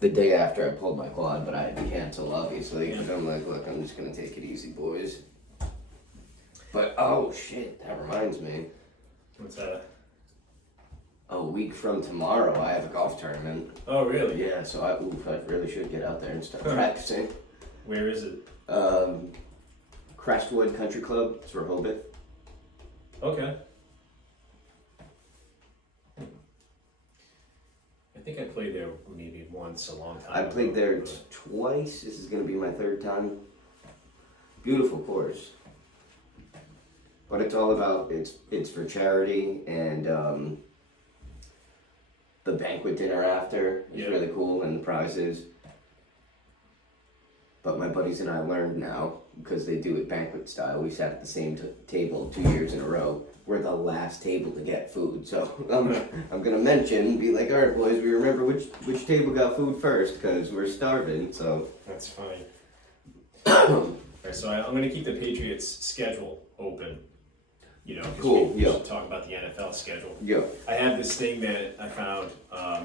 the day after I pulled my quad, but I had to cancel, obviously. And I'm like, look, I'm just going to take it easy, boys. But, oh, shit, that reminds me. What's that? A week from tomorrow, I have a golf tournament. Oh, really? Yeah, so I really should get out there and start practicing. Where is it? Crestwood Country Club. It's Rehoboth. Okay. I think I played there maybe once a long time I ago. played there twice. This is going to be my third time. Beautiful course. But it's all about, it's for charity, and the banquet dinner after is really cool, and the prizes. But my buddies and I learned now, because they do it banquet style, we sat at the same table 2 years in a row. We're the last table to get food, so I'm gonna mention, be like, all right, boys, we remember which table got food first, because we're starving. So that's funny. Alright, so I'm gonna keep the Patriots schedule open. You know, cool. We should talk about the NFL schedule. Yeah. I have this thing that I found.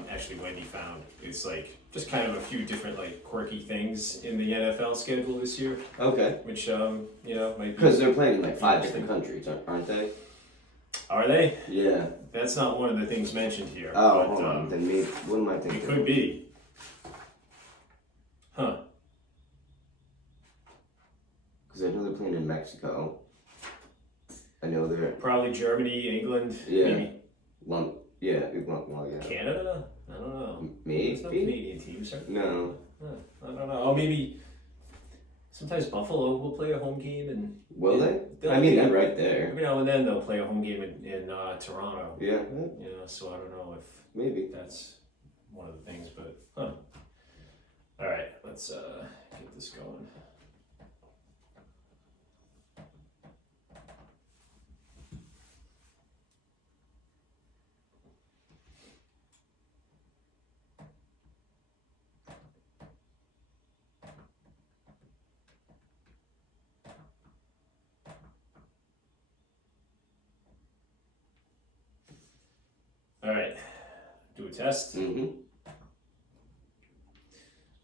Actually, Wendy found. It's like just kind of a few different like quirky things in the NFL schedule this year. Okay. Which you know might be because they're playing in like 5 different countries, aren't they? Are they? Yeah. That's not one of the things mentioned here. Oh, but, hold on. Then what am I thinking? It could be. Huh. Because I know they're playing in Mexico. I know they're probably Germany, England, yeah, maybe. Well, yeah. Canada? I don't know. Maybe. There's no Canadian teams, right? No. I don't know. Oh, maybe. Sometimes Buffalo will play a home game, and will they? I mean, they're right there. Every now and then they'll play a home game in Toronto. Yeah. You know, so I don't know if maybe that's one of the things, but All right, let's get this going. All right, do a test. Mm-hmm.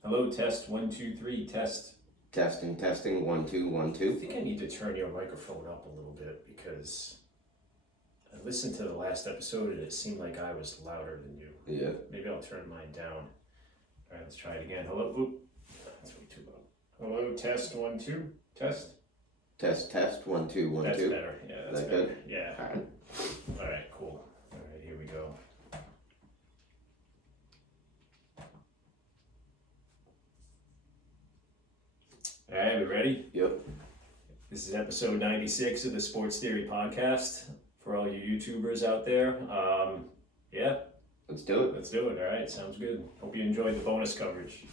Hello, test 1 2 3 test. Testing 1 2 1 2. I think I need to turn your microphone up a little bit because I listened to the last episode and it seemed like I was louder than you. Yeah. Maybe I'll turn mine down. All right, let's try it again. Hello. Oop. That's way too loud. Hello, test 1 2 test. Test 1 2 1 2. That's better. Yeah, that's better. Good? Yeah. All right. All right. Cool. All right, here we go. All right, we ready? Yep. This is episode 96 of the Sports Theory Podcast. For all you YouTubers out there, yeah. Let's do it. Let's do it. All right, sounds good. Hope you enjoyed the bonus coverage.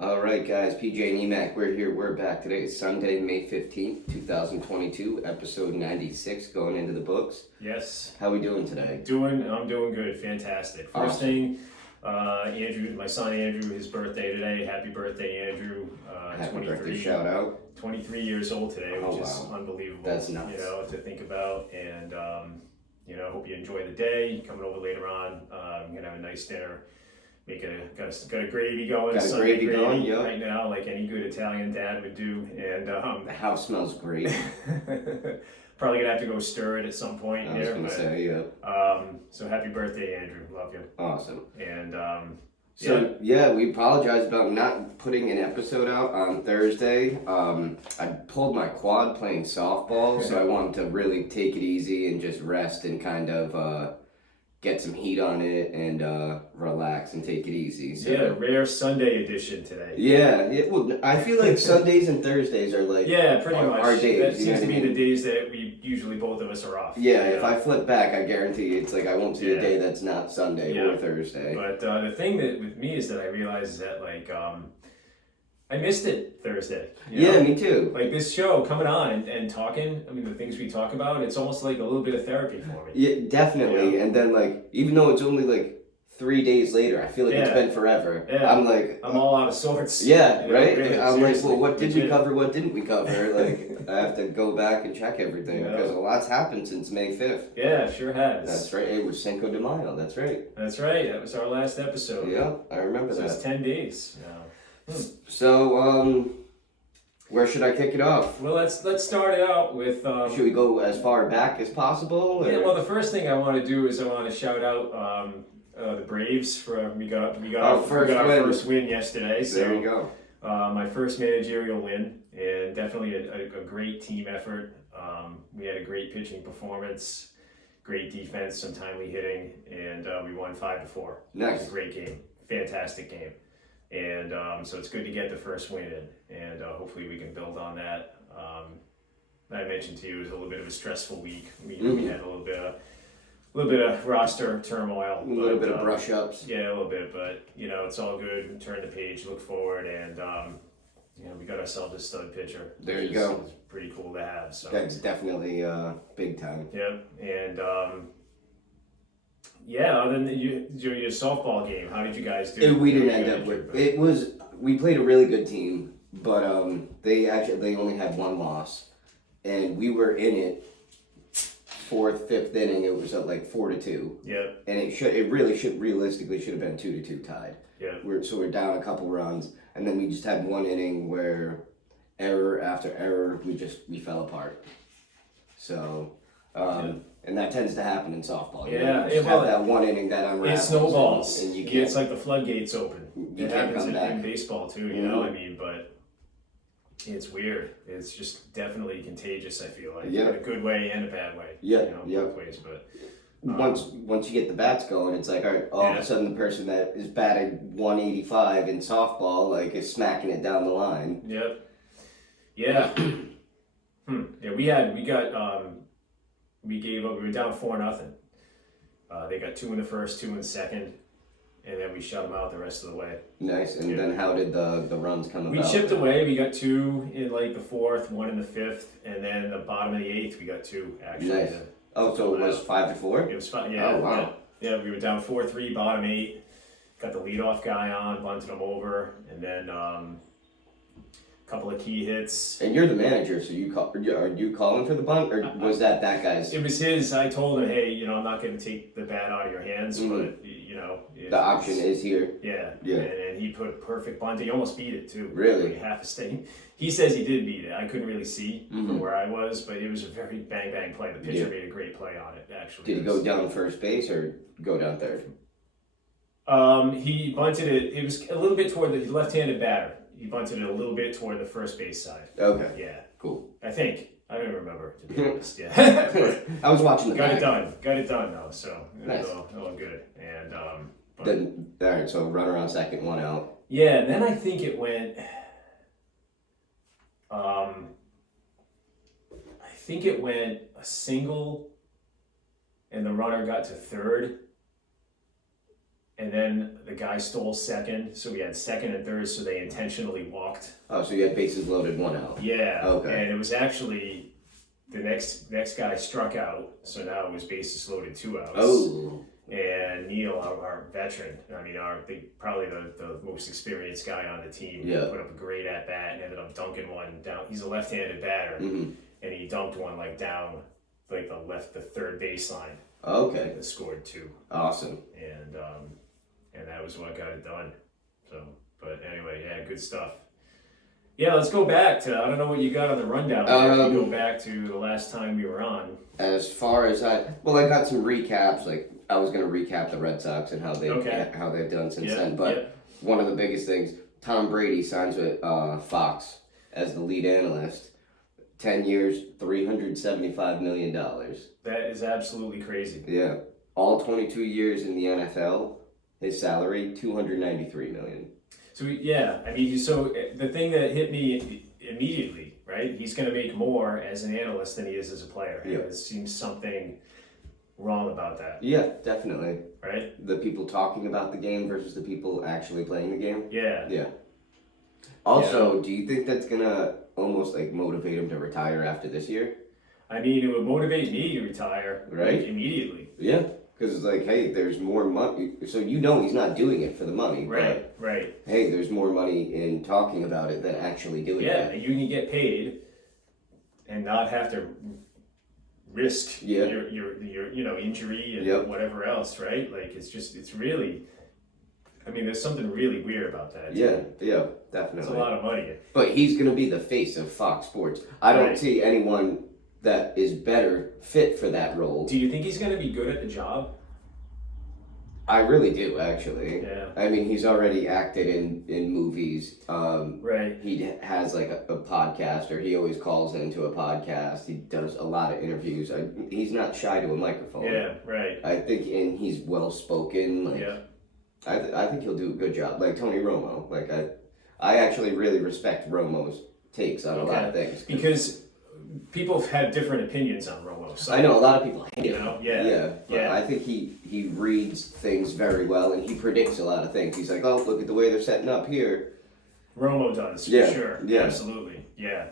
All right, guys. PJ and EMAC, we're here. We're back today. It's Sunday, May 15th, 2022, episode 96, going into the books. Yes. How we doing today? I'm doing good. Fantastic. First thing, Andrew, my son Andrew, his birthday today. Happy birthday, Andrew. Happy 23. birthday, shout out. 23 years old today, which is unbelievable. That's nuts. You know, to think about. And, you know, hope you enjoy the day. Coming over later on. I'm going to have a nice dinner. Got a gravy going. Got a gravy going, yeah. Right now, like any good Italian dad would do. And the house smells great. Probably gonna have to go stir it at some point. I was gonna say, yeah. So happy birthday, Andrew. Love you. Awesome. And so yeah, we apologize about not putting an episode out on Thursday. I pulled my quad playing softball, so I wanted to really take it easy and just rest and kind of get some heat on it and relax and take it easy. So, yeah, rare Sunday edition today. Yeah, well, I feel like Sundays and Thursdays are like pretty much our days. That seems to be the days that we usually both of us are off. Yeah, if I flip back, I guarantee it's like I won't see a day that's not Sunday or Thursday. But the thing that with me is that I realize is that like I missed it Thursday. Yeah, me too. Like this show coming on and talking, I mean, the things we talk about, it's almost like a little bit of therapy for me. Yeah, definitely. Yeah. And then, like, even though it's only like 3 days later, I feel like it's Yeah. been forever. Yeah. I'm like, I'm all out of sorts. yeah, You know, right? really, I'm like, seriously, well, what did we legit. cover? What didn't we cover? Like, I have to go back and check everything Yeah. because a lot's happened since May 5th. Yeah, sure has. That's right. It was Cinco de Mayo. That's right. That's right. That was our last episode. Yeah, I remember So it's that. 10 days now. So, where should I kick it off? Well, let's start it out with. Should we go as far back as possible? Or? Yeah. Well, the first thing I want to do is I want to shout out the Braves for we got our first win yesterday. So There you go. my first managerial win, and definitely a great team effort. We had a great pitching performance, great defense, some timely hitting, and we won 5-4. It was Nice. a great game, fantastic game, and so it's good to get the first win in, and hopefully we can build on that. I mentioned to you it was a little bit of a stressful week. We had a little bit of roster turmoil, A little bit of brush ups. yeah, a little bit, but it's all good. Turn the page, look forward, and we got ourselves a stud pitcher. There which you go. is pretty cool to have. So That's definitely big time. yep, and other than your softball game, how did you guys do? We didn't end up with it. We played a really good team, but they only had one loss, and we were in it. Fourth, fifth inning, it was at like 4-2. Yep. And it really should realistically should have been 2-2 tied. Yeah. We're down a couple runs, and then we just had one inning where error after error, we fell apart. So, and that tends to happen in softball. Yeah, you have that one inning that It unravels. snowballs. and you Yeah, can't. it's like the floodgates open. You It can't happens come in back. baseball too. You know, I mean, but it's weird. It's just definitely contagious. I feel like Yeah. in a good way and a bad way. Yeah, both ways. But Once you get the bats going, it's like all of Yeah. a sudden the person that is batting 185 in softball like is smacking it down the line. yep, yeah, yeah. We gave up. We were down 4-0. They got 2 in the first, 2 in the second, and then we shut them out the rest of the way. Nice. And Yeah. then how did the runs come We about? chipped away. We got 2 in like the 4th, 1 in the 5th, and then the bottom of the 8th we got 2 actually. Nice. Oh, so it was 5-4. It was fun. Yeah. Oh, wow. Yeah, we were down 4-3, bottom 8. Got the leadoff guy on, bunted him over, and then a couple of key hits. And you're the manager, so are you calling for the bunt, or was that guy's? It was his. I told him, hey, I'm not going to take the bat out of your hands, Mhm. but The option is here. Yeah. Yeah. And he put perfect bunt. He almost beat it too. Really? Like half a state. He says he did beat it. I couldn't really see Mhm. from where I was, but it was a very bang bang play. The pitcher Yeah. made a great play on it. Actually. Did he go down first base or go down third? He bunted it. It was a little bit toward the left-handed batter. He bunted it a little bit toward the first base side. Okay, Yeah, cool. I think. I don't remember, to be honest. Yeah. But I was watching the got back. it done. Got it done though. So it Nice. was all good. And but- Then, all right, so runner on second, one out. yeah. And then I think it went. I think it went a single, and the runner got to third. And then the guy stole second, so we had second and third, so they intentionally walked. Oh, so you had bases loaded, one out. Yeah. Okay. And it was actually the next guy struck out, so now it was bases loaded, 2 outs. Oh, And Neil, our veteran, probably the most experienced guy on the team, Yeah. put up a great at bat and ended up dunking one down. He's a left-handed batter, mm-hmm. and he dunked one like down like the third baseline. Okay, And scored 2. awesome. And that was what got it done. So, but anyway, yeah, good stuff. Yeah, let's go back to, I don't know what you got on the rundown. If you go back to the last time we were on. As far as I got some recaps. Like I was gonna recap the Red Sox and how they've done since then. But one of the biggest things, Tom Brady signs with Fox as the lead analyst. 10 years, $375 million. That is absolutely crazy. Yeah, all 22 years in the NFL, his salary $293 million. So yeah, I mean, so the thing that hit me immediately, right? He's going to make more as an analyst than he is as a player. Yeah. There seems something wrong about that, Yeah, definitely. right? The people talking about the game versus the people actually playing the game. Yeah. Yeah. Also, do you think that's gonna almost like motivate him to retire after this year? I mean, it would motivate me to retire Right. like, immediately. Yeah. Because it's like, hey, there's more money. So you know he's not doing it for the money. Right, right. But, hey, there's more money in talking about it than actually doing Yeah, it. you can get paid and not have to risk your injury and whatever else, right? Like it's really, I mean, there's something really weird about that. Yeah, definitely. It's a lot of money. But he's going to be the face of Fox Sports. I don't Right. see anyone that is better fit for that role. Do you think he's going to be good at the job? I really do, actually. Yeah. I mean, he's already acted in movies. Right. He has like a podcast, or he always calls into a podcast. He does a lot of interviews. He's not shy to a microphone. Yeah, right. I think, and he's well spoken. Like, Yeah. I think he'll do a good job. Like Tony Romo. Like I actually really respect Romo's takes on a lot of things. Because people have different opinions on Romo. So, I know a lot of people hate you him. know, But I think he reads things very well, and he predicts a lot of things. He's like, oh, look at the way they're setting up here. Romo does, for Yeah, sure. yeah. Absolutely. Yeah.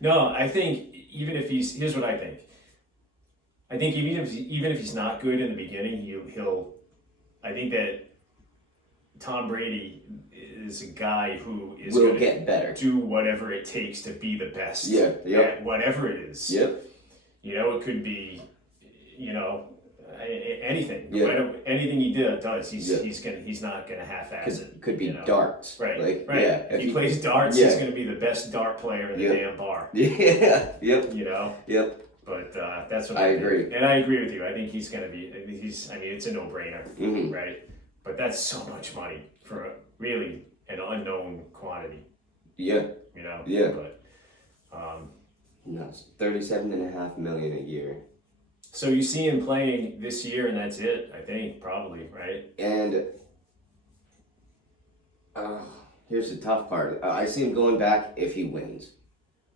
No, I think even if here's what I think. I think even if he's not good in the beginning, I think that Tom Brady is a guy who is Will going get to better. do whatever it takes to be the best. Yeah, at whatever it is. Yep. You know, it could be, anything. Yeah. Anything he does, Yeah. he's not gonna half-ass it. Could be you know? darts. Right. Like, right. Yeah. If he plays darts, Yeah. he's gonna be the best dart player in the Yep. damn bar. Yeah. Yep. You know. Yep. But that's what I think. agree. And I agree with you. I think he's gonna be. I mean, it's a no-brainer, Mhm. right? But that's so much money for really an unknown quantity. Yeah. You know. Yeah. But. No, it's $37.5 million a year. So you see him playing this year, and that's it. I think probably right. And here's the tough part. I see him going back if he wins.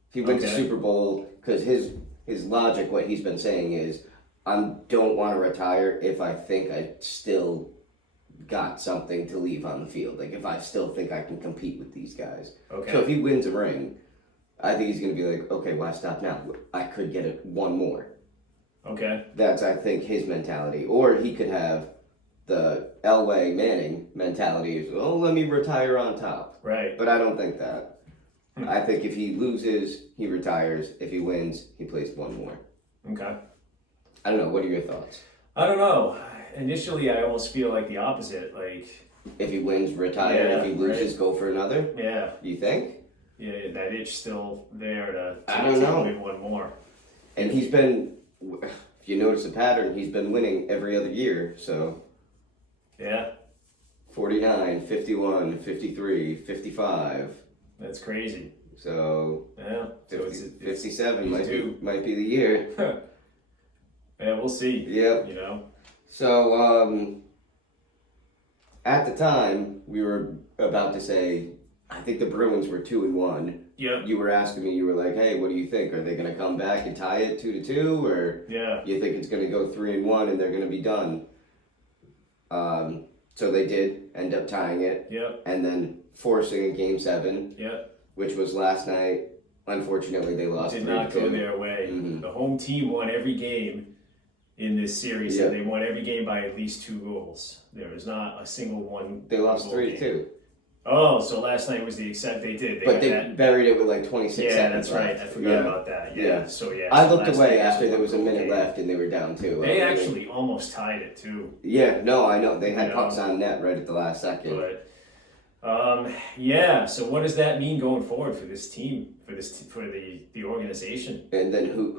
If he wins the Okay. Super Bowl, because his logic, what he's been saying is, I don't want to retire if I think I still got something to leave on the field. Like if I still think I can compete with these guys. Okay. So if he wins a ring, I think he's going to be like, okay, why stop now? I could get it one more. Okay. That's, I think, his mentality. Or he could have the Elway Manning mentality is, oh, let me retire on top. Right. But I don't think that. I think if he loses, he retires. If he wins, he plays one more. Okay. I don't know. What are your thoughts? I don't know. Initially, I almost feel like the opposite. Like, If he wins, retire. Yeah, If he loses, go for another. yeah, You think? yeah, that itch still there to I don't know. win one more. And he's been, if you notice the pattern, he's been winning every other year. So Yeah, 49, 51, 53, 55. that's crazy. So Yeah, so 57 he's due. might be the year. Yeah, we'll see. Yeah. You know. So at the time we were about to say, I think the Bruins were 2-1. Yep. You were asking me, you were like, "Hey, what do you think? Are they going to come back and tie it 2-2, or Yeah. you think it's going to go 3-1 and they're going to be done?" So they did end up tying it, Yep. and then forcing a Game 7, Yep. which was last night. Unfortunately, they lost. Did not 3-2. go their way. Mhm. The home team won every game in this series, Yeah. and they won every game by at least 2 goals. There was not a single one. They lost goal 3-2. game. Oh, so last night was the except they did. They But had they that. buried it with like 26 Yeah, seconds that's right. left. I forgot Yeah. about that. Yeah. Yeah. So yeah. I so looked last away night after there was a one minute game. left and they were down 2. They actually almost tied it too. Yeah, no, I know. They had You pucks know. on net right at the last second. But yeah. So what does that mean going forward for this team, for the organization? And then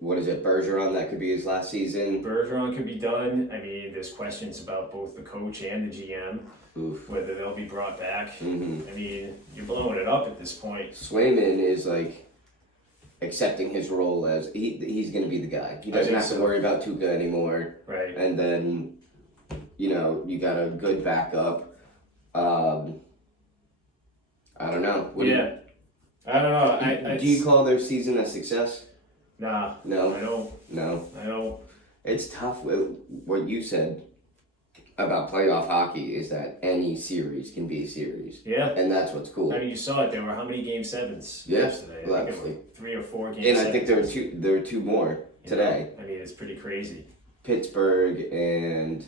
what is it, Bergeron? That could be his last season. Bergeron could be done. I mean, there's questions about both the coach and the GM, Oof. whether they'll be brought back. hmm I mean, you're blowing it up at this point. Swayman is like accepting his role as he's going to be the guy. He doesn't think have to so. worry about Tuca anymore. Right. And then, you got a good backup. I don't know. What Yeah. I don't know. do you call their season a success? Nah. No. I don't. No. I don't. It's tough. What you said about playoff hockey is that any series can be a series, Yeah. and that's what's cool. I mean, you saw it. There were how many game sevens Yeah, yesterday? I think it actually. was 3 or 4 game And sevens. I think there are two more You know? today. I mean, it's pretty crazy. Pittsburgh and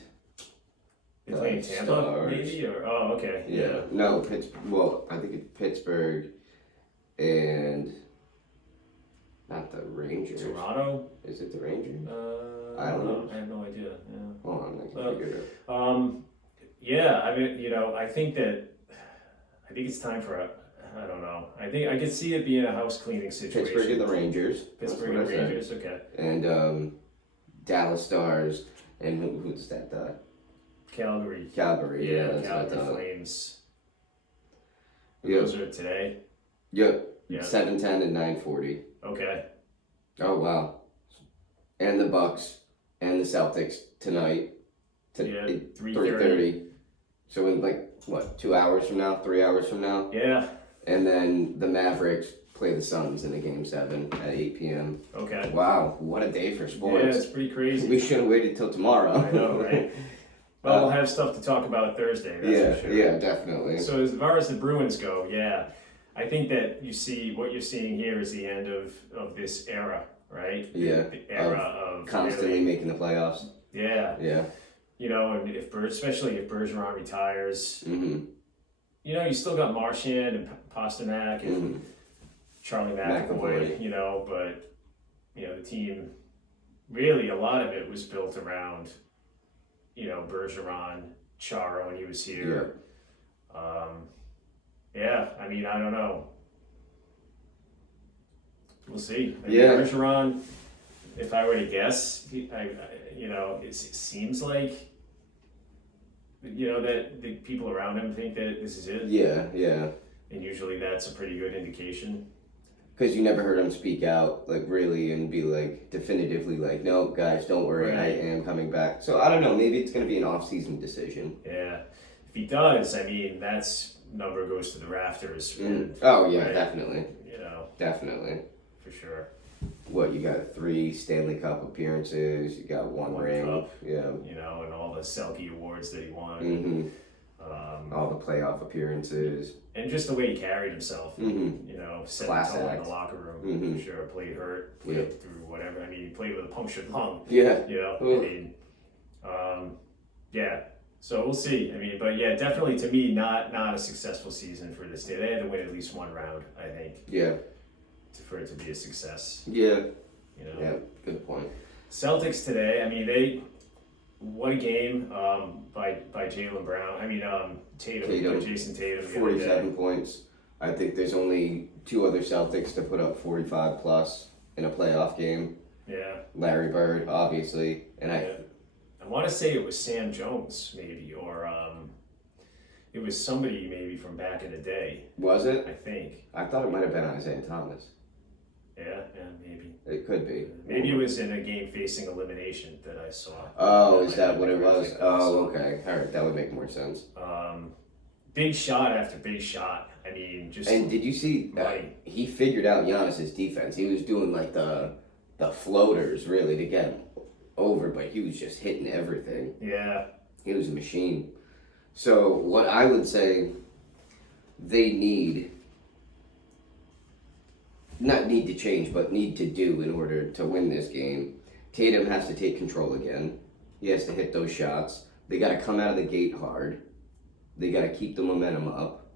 They're playing Tampa, Stars. maybe? Or okay. Yeah. No, well, I think it's Pittsburgh and not the Rangers. Toronto? Is it the Rangers? I don't know. I have no idea. Yeah. Hold on, I can figure it Yeah, I mean, I think it's time for I don't know. I think I could see it being a house cleaning out. situation. Pittsburgh and the Rangers. Pittsburgh and Rangers, okay. And Dallas Stars and who's that? Calgary. Calgary. Yeah, that's Calgary what Flames. Yeah. Those are today. Yep. Yeah. 7:10 and 9:40. Okay. Oh wow. And the Bucks and the Celtics tonight. Yeah, 3:30. So in like what, 2 hours from now, 3 hours from now? Yeah. And then the Mavericks play the Suns in the game 7 at 8 p.m. Okay. Wow, what a day for sports. Yeah, it's pretty crazy. We should have waited till tomorrow. I know, right? Well, we'll have stuff to talk about Thursday, that's for sure. Yeah, definitely. So as far as the Bruins go, yeah, I think that what you're seeing here is the end of this era, right? Yeah. The era of Constantly really, making the playoffs. yeah. Yeah. And especially if Bergeron retires, Mm-hmm. you still got Marchand and Pasternak and Charlie McAvoy, but the team, really a lot of it was built around, Bergeron, Chara when he was here. Yeah, I mean, I don't know. We'll see. I mean, Bergeron, if I were to guess, it seems like, that the people around him think that this is it. Yeah. And usually that's a pretty good indication. Because you never heard him speak out, like, really, and be, like, definitively, like, no, guys, don't worry, Right. I am coming back. So, I don't know, maybe it's going to be an off-season decision. Yeah. If he does, I mean, that's number goes to the rafters. Oh, yeah, right? definitely. Definitely. For sure. What, you got 3 Stanley Cup appearances, you got one ring. Cup, yeah. And all the Selke awards that he won. Mm-hmm. All the playoff appearances. And just the way he carried himself. Mm-hmm. Set Class the tone in act. the locker room. For sure. Played hurt, played through whatever. I mean, he played with a punctured lung. Yeah. I mean, yeah. So we'll see. I mean, but yeah, definitely to me, not a successful season for this team. They had to win at least one round, I think. Yeah. For it to be a success. Yeah. Yeah, good point. Celtics today, I mean, what a game by Jaylen Brown. I mean, Tatum. Jason Tatum. 47 points. I think there's only 2 other Celtics to put up 45 plus in a playoff game. Yeah. Larry Bird, obviously, and I want to say it was Sam Jones, maybe, or it was somebody maybe from back in the day. Was it? I think. I thought it might have been Isaiah Thomas. Yeah, maybe. It could be. Maybe it was in a game facing elimination that I saw. Oh, is that what it was? Oh, okay. All right, that would make more sense. Big shot after big shot. I mean, just. And did you see? He figured out Giannis's defense. He was doing like the floaters really to get over, but he was just hitting everything. Yeah. He was a machine. So what I would say, they not need to change, but need to do in order to win this game. Tatum has to take control again. He has to hit those shots. They got to come out of the gate hard. They got to keep the momentum up.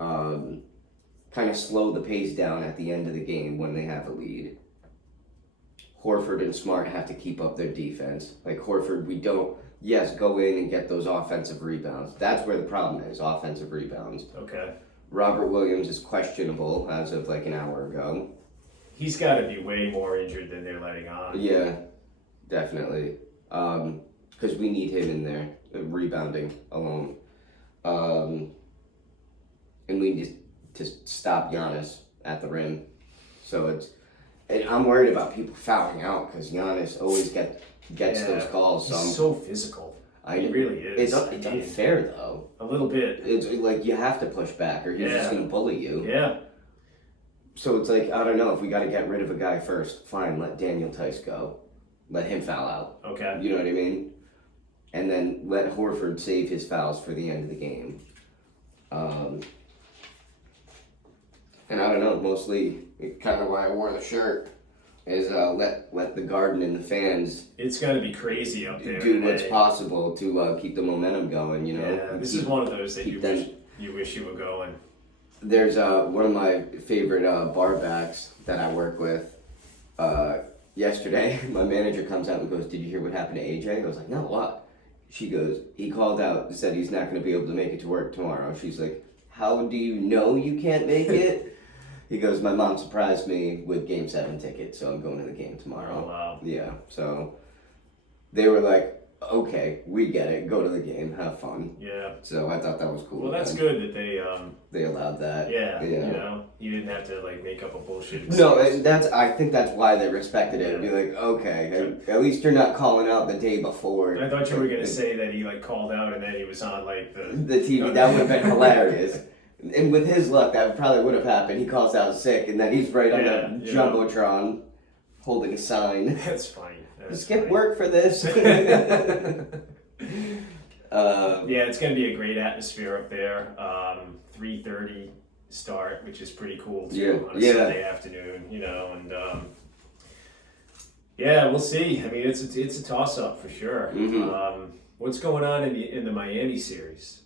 Kind of slow the pace down at the end of the game when they have a lead. Horford and Smart have to keep up their defense. Like Horford, go in and get those offensive rebounds. That's where the problem is, offensive rebounds. Okay. Robert Williams is questionable as of like an hour ago. He's got to be way more injured than they're letting on. Yeah, definitely. Because we need him in there, rebounding alone. And we need to stop Giannis at the rim. So and I'm worried about people fouling out because Giannis always gets those calls. He's so physical. He really is. It's unfair though. A little bit. It's like you have to push back or he's just gonna bully you. Yeah. So it's like, I don't know, if we got to get rid of a guy first, fine, let Daniel Tice go. Let him foul out. Okay. You know what I mean? And then let Horford save his fouls for the end of the game. And I don't know, mostly kind of why I wore the shirt is let the garden and the fans It's going to be crazy up there. do what's today. possible to keep the momentum going. You know, Yeah, this Keep- is one of those that keep you them- wish you were going. There's one of my favorite bar backs that I work with. Yesterday, my manager comes out and goes, "Did you hear what happened to AJ?" I was like, "No, what?" She goes, "He called out and said he's not going to be able to make it to work tomorrow." She's like, "How do you know you can't make it?" He goes, "My mom surprised me with Game 7 tickets, so I'm going to the game tomorrow." Oh, wow. Yeah, so they were like, "Okay, we get it. Go to the game, have fun." Yeah. So I thought that was cool. Well, that's man. good that they allowed that. yeah, Yeah. you know, you didn't have to like make up a bullshit. No, excuse. and I think that's why they respected it. Yeah. Be like, okay, at least you're not calling out the day before. I thought you were gonna say that he like called out and then he was on like The TV. That would have been hilarious. And with his luck, that probably would have happened. He calls out sick, and then he's right on Yeah, the you know. jumbotron, holding a sign. That's funny. That's Skip funny. work for this. Yeah, it's gonna be a great atmosphere up there. 3:30 start, which is pretty cool too Yeah, on a yeah. Sunday afternoon. You know, and yeah, we'll see. I mean, it's a toss up for sure. Mhm. What's going on in the Miami series?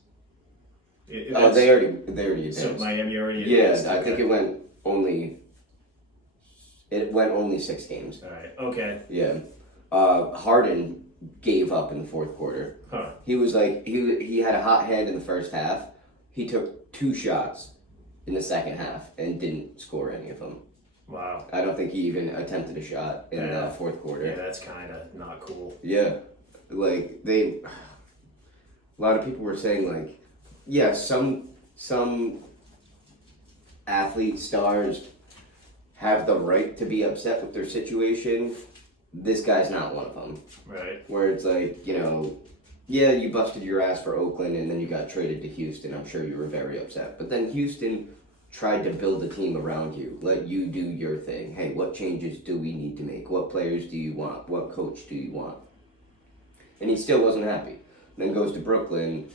Oh, they already advanced. so Miami already. Yeah, advanced? I think Okay. it went only 6 games. All right. Okay. Yeah. Harden gave up in the fourth quarter. Huh. He was like he had a hot hand in the first half. He took 2 shots in the second half and didn't score any of them. Wow. I don't think he even attempted a shot in Yeah. the fourth quarter. Yeah, that's kind of not cool. Yeah. Like a lot of people were saying like, yeah, some athlete stars have the right to be upset with their situation. This guy's not one of them. Right. Where it's like, you know, yeah, you busted your ass for Oakland and then you got traded to Houston. I'm sure you were very upset. But then Houston tried to build a team around you, let you do your thing. Hey, what changes do we need to make? What players do you want? What coach do you want? And he still wasn't happy. Then goes to Brooklyn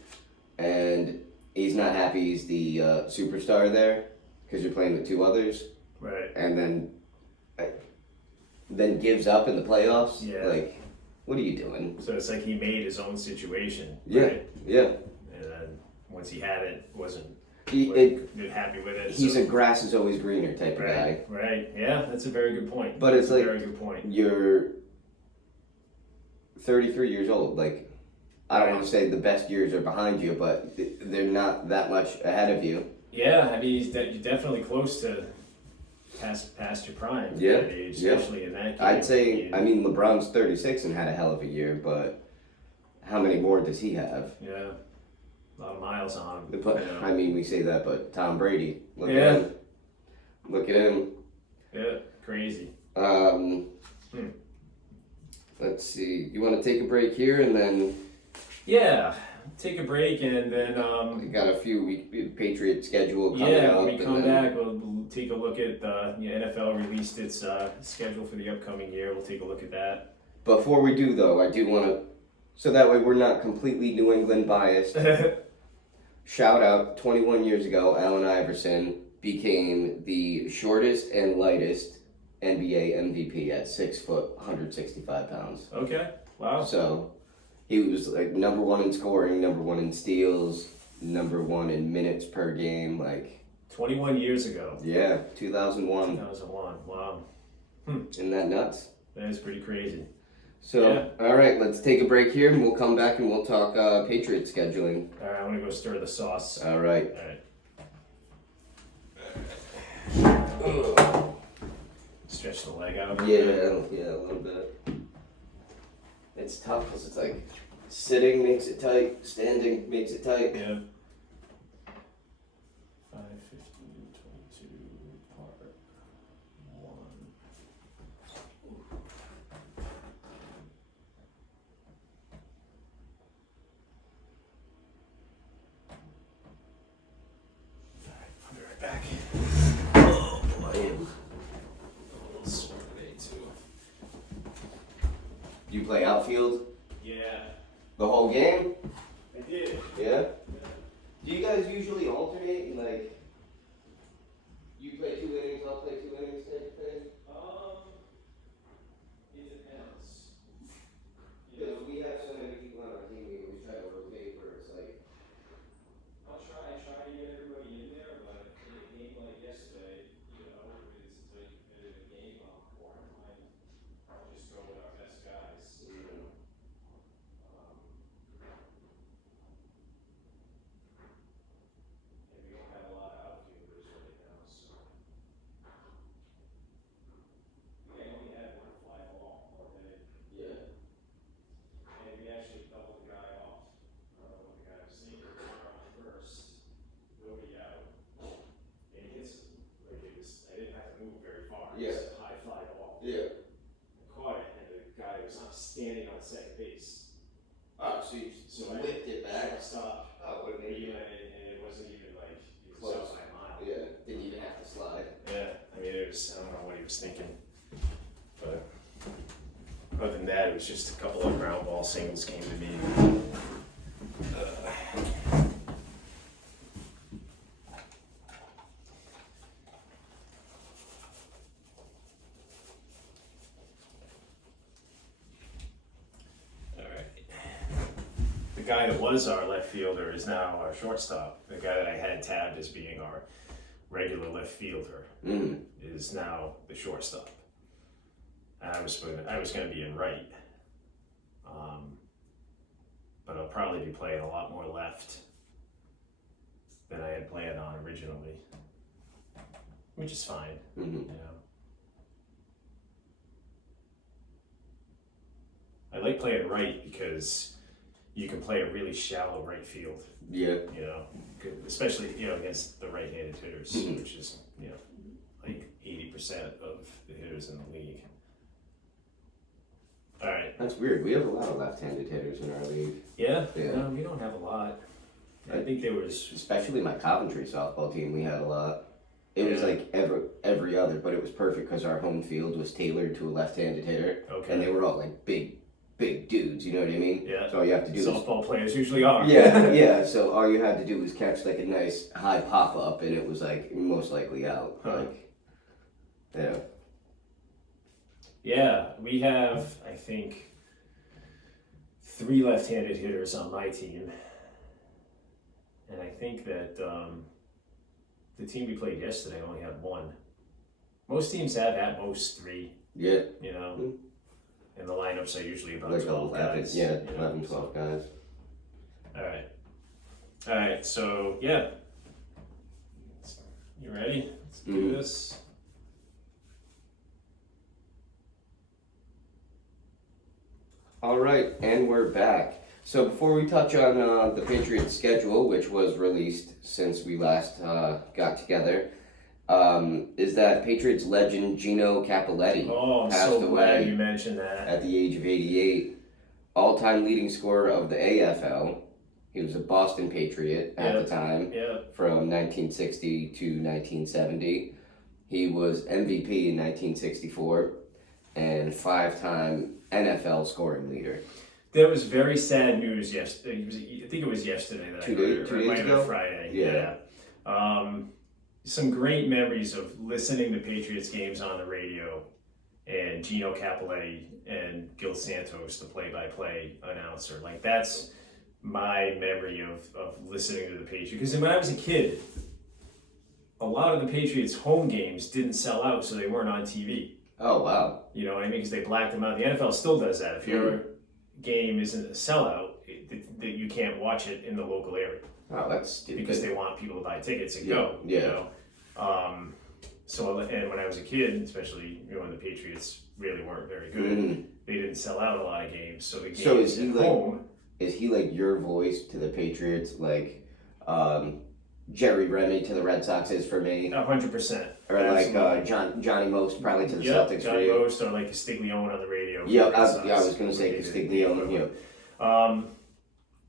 and he's not happy he's the superstar there because you're playing with 2 others. Right. And then gives up in the playoffs. Yeah. Like, what are you doing? So it's like he made his own situation. Yeah, Right? yeah. And then once he had it, wasn't He's happy with it. a so, grass is always greener type of guy. right. Right. Yeah, that's a very good point. But it's That's a like- very good point. You're 33 years old. Like, I don't want to say the best years are behind you, but they're not that much ahead of you. Yeah, I mean, you're definitely close to past your prime. Yeah, At that age, yeah. especially in that. I'd game. say, I mean, LeBron's 36 and had a hell of a year, but how many more does he have? Yeah, a lot of miles on him. But, you know. I mean, we say that, but Tom Brady, look Yeah. at him. Look at him. Yeah, crazy. Let's see. You want to take a break here, and then Yeah, take a break and then we got a few Patriot schedule coming yeah, up. when we and come then- back, we'll take a look at the NFL released its schedule for the upcoming year. We'll take a look at that. Before we do, though, I do want to, so that way we're not completely New England biased. Shout out, 21 years ago, Allen Iverson became the shortest and lightest NBA MVP at 6 foot, 165 pounds. Okay. Wow. So he was like number 1 in scoring, number 1 in steals, number 1 in minutes per game. Like, 21 years ago. yeah, 2001. 2001. Wow. Isn't that nuts? That is pretty crazy. So, all right, let's take a break here and we'll come back and we'll talk Patriot scheduling. All right, I'm gonna go stir the sauce. All right. All right. Stretch the leg out. Yeah, a little bit. It's tough because it's like sitting makes it tight, standing makes it tight. Yeah. 5, 15, 22, part 1. Alright, I'll be right back. Oh boy. A little sore today too. You play outfield Yeah, the whole game? I did. Yeah? Do you guys usually alternate and like you play 2 innings, I'll play 2 innings type of thing? standing on second base. Oh, so you whipped it back. Stop. Oh, what And made you? it wasn't even like it was Close. out by a mile. Yeah, didn't even have to slide. Yeah, I mean, it was, I don't know what he was thinking. But other than that, it was just a couple of ground ball singles came to me. All right. The guy that was our left fielder is now our shortstop. The guy that I had tabbed as being our regular left fielder is now the shortstop. I was going to be in right, but I'll probably be playing a lot more left than I had planned on originally, which is fine, you know. I like playing right because you can play a really shallow right field. Yeah. You know, especially against the right-handed hitters, which is like 80% of the hitters in the league. All right. That's weird. We have a lot of left-handed hitters in our league. Yeah. Yeah. No, we don't have a lot. I think there was. Especially my Coventry softball team, we had a lot. It was like every other, but it was perfect because our home field was tailored to a left-handed hitter, Okay. and they were all like big dudes. You know what I mean? Yeah. So all you have to do is Softball players usually are. yeah. So all you had to do was catch like a nice high pop up, and it was like most likely out. Huh. Like, yeah. Yeah, we have, I think, 3 left-handed hitters on my team. And I think that the team we played yesterday only had 1. Most teams have at most 3, Yeah. And the lineups are usually about Like 12 guys. 11, 12 guys. All right, so yeah. You ready? Let's do this. All right, and we're back. So before we touch on the Patriots schedule, which was released since we last got together, is that Patriots legend Gino Cappelletti Oh, I'm passed so glad away you mentioned that. at the age of 88. All-time leading scorer of the AFL. He was a Boston Patriot at the time Yeah. from 1960 to 1970. He was MVP in 1964 and 5-time NFL scoring leader. There was very sad news yesterday. I think it was yesterday that I heard it, or 2 it days might have been ago? Friday. Yeah. Some great memories of listening to Patriots games on the radio, and Gino Cappelletti and Gil Santos, the play-by-play announcer. Like, that's my memory of listening to the Patriots. Because when I was a kid, a lot of the Patriots' home games didn't sell out, so they weren't on TV. Oh, wow. You know what I mean? Because they blacked them out. The NFL still does that. If your game isn't a sellout, that you can't watch it in the local area Oh, that's stupid. because they want people to buy tickets and Yeah, go. yeah. You know? So, and when I was a kid, especially when the Patriots really weren't very good, they didn't sell out a lot of games. So the games So is he at like- home. Is he like your voice to the Patriots, like Jerry Remy to the Red Sox is for me? 100%. Or like Johnny Most probably to the Celtics for Johnny you? Most, or like Castiglione on the radio. for Yeah, the Red I Sox. was going to say Castiglione.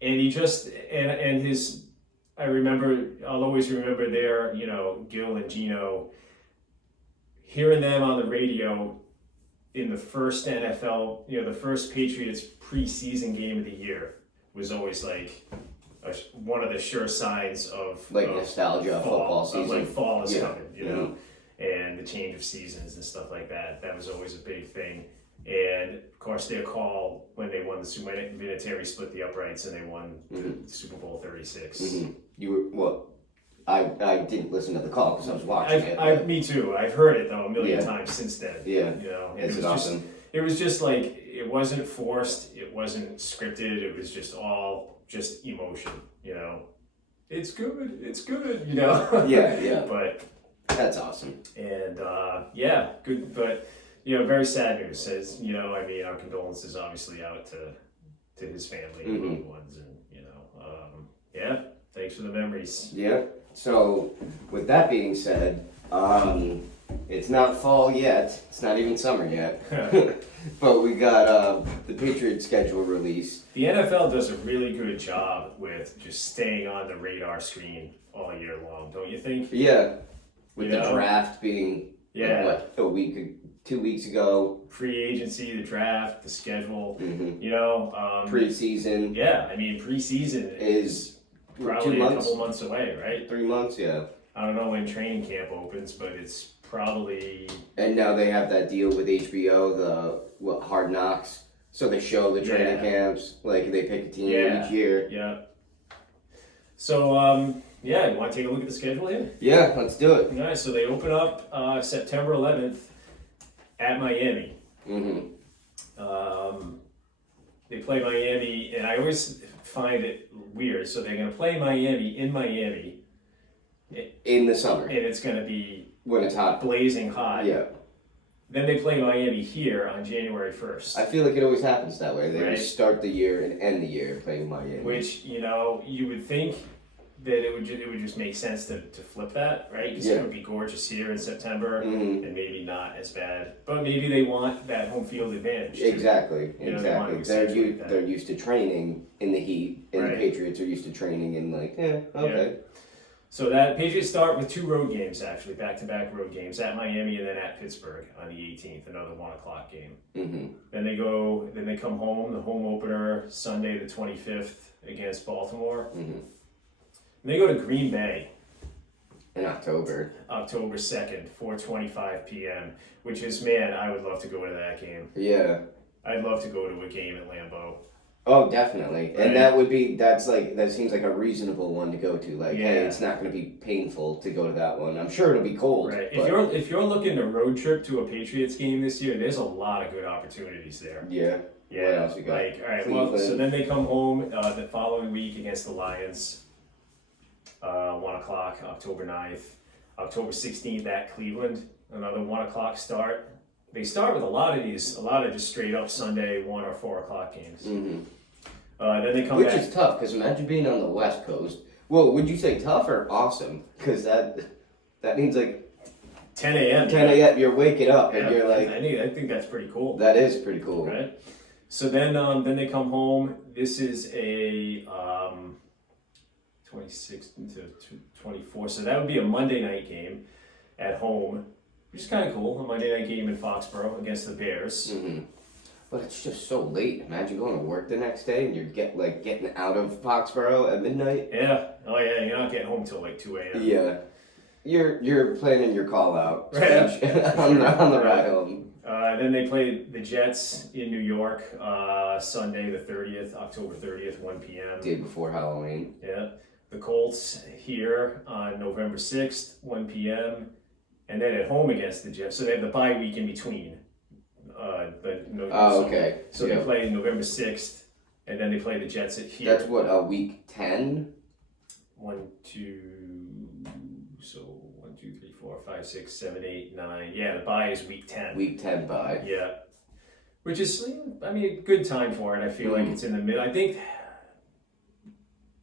And he just and his, I'll always remember their, Gil and Gino, hearing them on the radio in the first NFL, the first Patriots preseason game of the year was always like one of the sure signs of Like nostalgia of football of, season. like fall is Yeah. coming, know, and the change of seasons and stuff like that. That was always a big thing. And of course, their call when they won the Super Bowl, Vinatieri split the uprights and they won Super Bowl 36. You were I didn't listen to the call because I was watching it. but- Me too. I've heard it though a million Yeah. times since then. Yeah. And It's it was awesome. it was just like, it wasn't forced, it wasn't scripted, it was just all just emotion, It's good, Yeah. But, That's awesome. and good, but, very sad news. Says, our condolences obviously out to his family and loved ones, and, thanks for the memories. Yeah. So, with that being said, It's not fall yet. It's not even summer yet. But we got the Patriots schedule released. The NFL does a really good job with just staying on the radar screen all year long, don't you think? Yeah, with You the know? draft being Yeah. a week, 2 weeks ago. Free agency, the draft, the schedule, Hmm. you know. Preseason Yeah, I mean, preseason is probably 2 a months, couple months away, right? 3 months, yeah. I don't know when training camp opens, but it's probably And now they have that deal with HBO, Hard Knocks. So they show the training Yeah. camps, like they pick a team Yeah. each year. yeah. So yeah, you want to take a look at the schedule here? Yeah, let's do it. All right, so they open up September 11th at Miami. Hmm. They play Miami, and I always find it weird. So they're going to play Miami in Miami, In the summer, and it's going to be when it's hot. blazing hot. Yeah. Then they play Miami here on January 1st, I feel like it always happens that way. They Right. just start the year and end the year playing Miami. which, you know, you would think that it would just make sense to flip that, right? Because Yeah. it would be gorgeous here in September, Mhm. and maybe not as bad. But maybe they want that home field advantage. too. Exactly, You know, they want exactly. to They're accentuate that. they're used to training in the heat, and Right. the Patriots are used to training in okay. So that Patriots start with 2 road games, actually, back-to-back road games at Miami and then at Pittsburgh on the 18th, another 1:00 game. Hmm. Then they come home, the home opener Sunday the 25th against Baltimore. Hmm. And they go to Green Bay In October. October 2nd, 4:25 p.m., which is, man, I would love to go to that game. Yeah. I'd love to go to a game at Lambeau. Oh, definitely. Right. And that seems like a reasonable one to go to. Like, hey, Yeah. it's not going to be painful to go to that one. I'm sure it'll be cold. Right. But If you're looking to road trip to a Patriots game this year, there's a lot of good opportunities there. yeah. Yeah. What else we got? Like, all right. Well, Cleveland. so then they come home the following week against the Lions. 1:00, October 9th. October 16th at Cleveland, another 1:00 start. They start with a lot of just straight up Sunday 1 or 4:00 games. Hmm. Then they come Which back. is tough because imagine being on the West Coast. Well, would you say tough or awesome? Because that means like 10 a.m. 10 a.m. You're waking up and Yeah, you're like, I think that's pretty cool. that is pretty cool. Right. So then they come home. This is a 26th to 24th. So that would be a Monday night game at home, which is kind of cool. A Monday night game in Foxborough against the Bears. Hmm. But it's just so late. Imagine going to work the next day and you're getting out of Foxborough at midnight. Yeah. Oh yeah. You're not getting home till like 2 a.m. Yeah. You're planning your call out Right. speech on the ride home. Then they play the Jets in New York Sunday the 30th, October 30th, 1 p.m. Day before Halloween. Yeah. The Colts here on November 6th, 1 p.m. And then at home against the Jets. So they have the bye week in between. Okay. So Yeah. they play November 6th, and then they play the Jets at here. That's what, week 10? 1, 2, so 1, 2, 3, 4, 5, 6, 7, 8, 9. Yeah, the bye is week 10. Week 10 bye. Yeah. Which is, I mean, a good time for it. I feel like it's in the mid. I think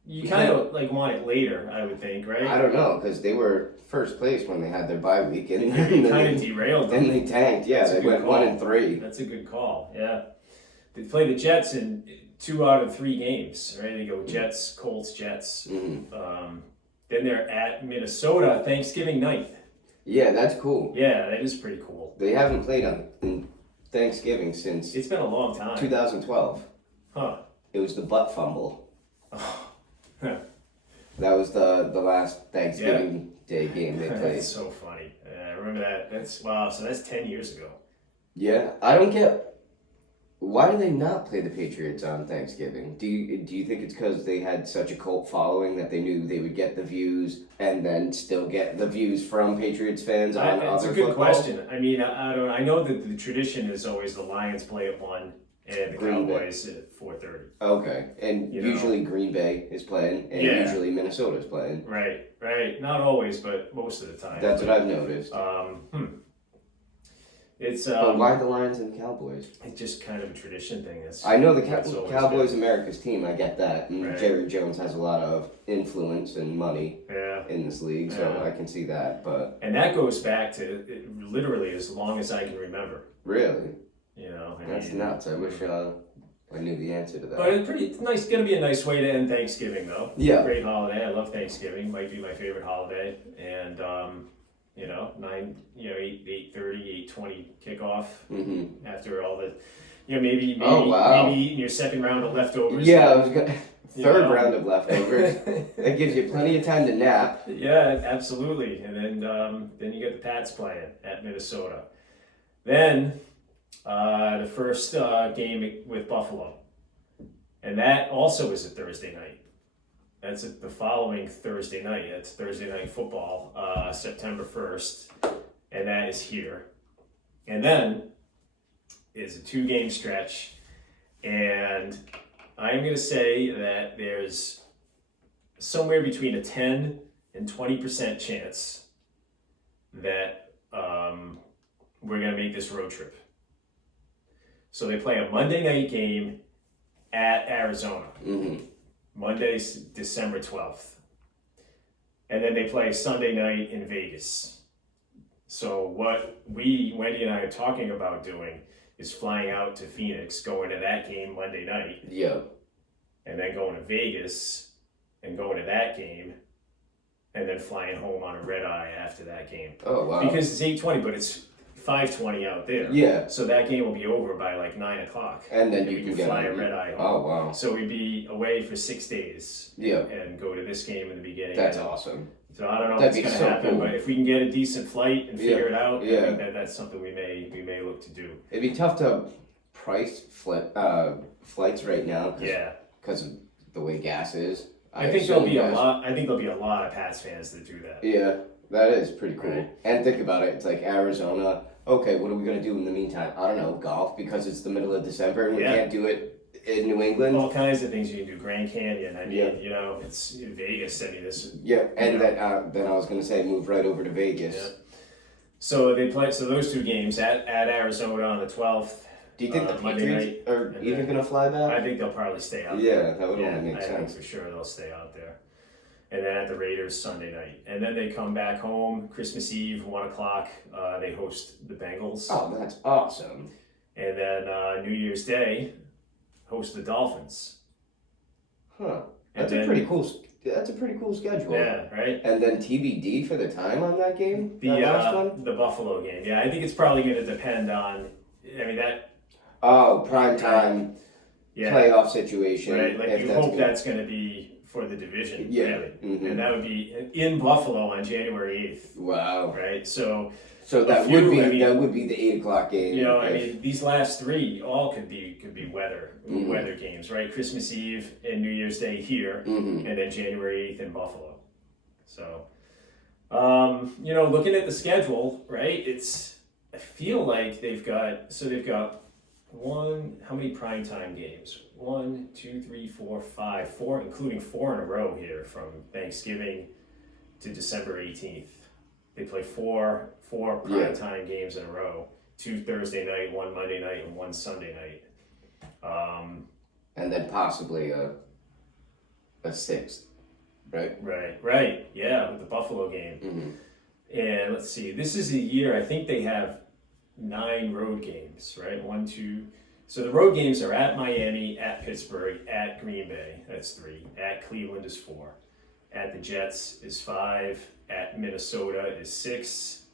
you kind of like want it later, I would think, right? I don't know, because they were first place when they had their bye week. And It kind of derailed them. then they tanked. Yeah, That's a they good went call. 1-3. That's a good call. Yeah, they play the Jets in 2 out of 3 games. Right? They go Jets, Colts, Jets. Hmm. Then they're at Minnesota Thanksgiving night. Yeah, that's cool. Yeah, that is pretty cool. They haven't played on Thanksgiving since It's been a long time. 2012. Huh. It was the butt fumble. Huh. That was the last Thanksgiving Day game they played. That's so funny. I remember that. That's wow. So that's 10 years ago. Yeah, I don't get why do they not play the Patriots on Thanksgiving? Do you think it's because they had such a cult following that they knew they would get the views and then still get the views from Patriots fans on It's other a good football? question. I mean, I don't. I know that the tradition is always the Lions play at 1 and the Green Bay. Cowboys at 4:30. Okay, and You know. usually Green Bay is playing, and Yeah. usually Minnesota's playing. Right. Not always, but most of the time. That's what I've noticed. It's But why the Lions and Cowboys? it's just kind of a tradition thing. I know the That's always Cowboys been. America's team. I get that. And Right. Jerry Jones has a lot of influence and money Yeah. in this league, so Yeah. I can see that. But And that goes back to literally as long as I can remember. really, You know, that's nuts. I wish I knew the answer to that. But it's nice. Going to be a nice way to end Thanksgiving, though. Yeah. Great holiday. I love Thanksgiving. Might be my favorite holiday. And 8:30, 8:20 kickoff Mm-hmm. after all the, maybe Oh, wow. maybe eating your second round of leftovers. Yeah, I was gonna. You Third know? round of leftovers. That gives you plenty of time to nap. Yeah, absolutely. And then you get the Pats playing at Minnesota. Then the first game with Buffalo, and that also is a Thursday night. That's the following Thursday night. That's Thursday night football, September 1st, and that is here. And then is a 2-game stretch, and I'm going to say that there's somewhere between a 10 and 20% chance that we're going to make this road trip. So they play a Monday night game at Arizona. Mm-hmm. Monday, December 12th. And then they play Sunday night in Vegas. So what Wendy and I are talking about doing is flying out to Phoenix, going to that game Monday night, Yeah. and then going to Vegas and going to that game, and then flying home on a red eye after that game. Oh wow. Because it's 8:20, but it's 5:20 out there. Yeah. So that game will be over by like 9 o'clock. And then And you we can can get fly a red eye home. Oh wow. So we'd be away for 6 days Yeah. and go to this game in the beginning. That's And awesome. so I don't know That'd if it's be going to so happen, cool. but if we can get a decent flight and figure it out, Yeah. I think that's something we may look to do. It'd be tough to price flights right now Yeah, because of the way gas is. I think there'll assume be a gas- lot. I think there'll be a lot of Pats fans that do that. Yeah, that is pretty cool. Right. And think about it. It's like Arizona. Okay, what are we gonna do in the meantime? I don't know, golf because it's the middle of December and we Yeah. can't do it in New England. All kinds of things you can do. Grand Canyon. I mean, Yeah. it's Vegas. I mean, this. Yeah, and Yeah. then I was gonna say move right over to Vegas. Yeah. So they play. So those 2 games at Arizona on the 12th. Do you think the Monday Patriots are and even then- gonna fly back? I think they'll probably stay out Yeah, there. that would only make I sense. think for sure they'll stay out there. And then at the Raiders Sunday night. And then they come back home Christmas Eve, 1 o'clock. They host the Bengals. Oh, that's awesome. And then New Year's Day, host the Dolphins. Huh. And That's then- a pretty cool. That's a pretty cool schedule. Yeah, right? And then TBD for the time on that game. The that last one. the Buffalo game. Yeah, I think it's probably going to depend on. I mean that. Oh, prime time Yeah. playoff situation. Right. Like if you that's hope good. that's going to be for the division. Yeah. Really. Mhm. And that would be in Buffalo on January 8th. Wow. Right. So. So that few, would be I mean- that would be the 8 o'clock game. You know, I if- mean, these last 3 all could be weather Mhm. games, right? Christmas Eve and New Year's Day here, Mhm. and then January 8th in Buffalo. So, looking at the schedule, right? I feel like they've got how many primetime games? 1, 2, 3, 4, 5, 4, including 4 in a row here from Thanksgiving to December 18th. They play four primetime games in a row. 2 Thursday night, 1 Monday night, and 1 Sunday night. And then possibly a 6th, right? Right. Yeah, with the Buffalo game. Mm-hmm. And let's see, this is a year, I think they have 9 road games, right? 1, 2. So the road games are at Miami, at Pittsburgh, at Green Bay, that's 3. At Cleveland is 4. At the Jets is 5. At Minnesota is 6.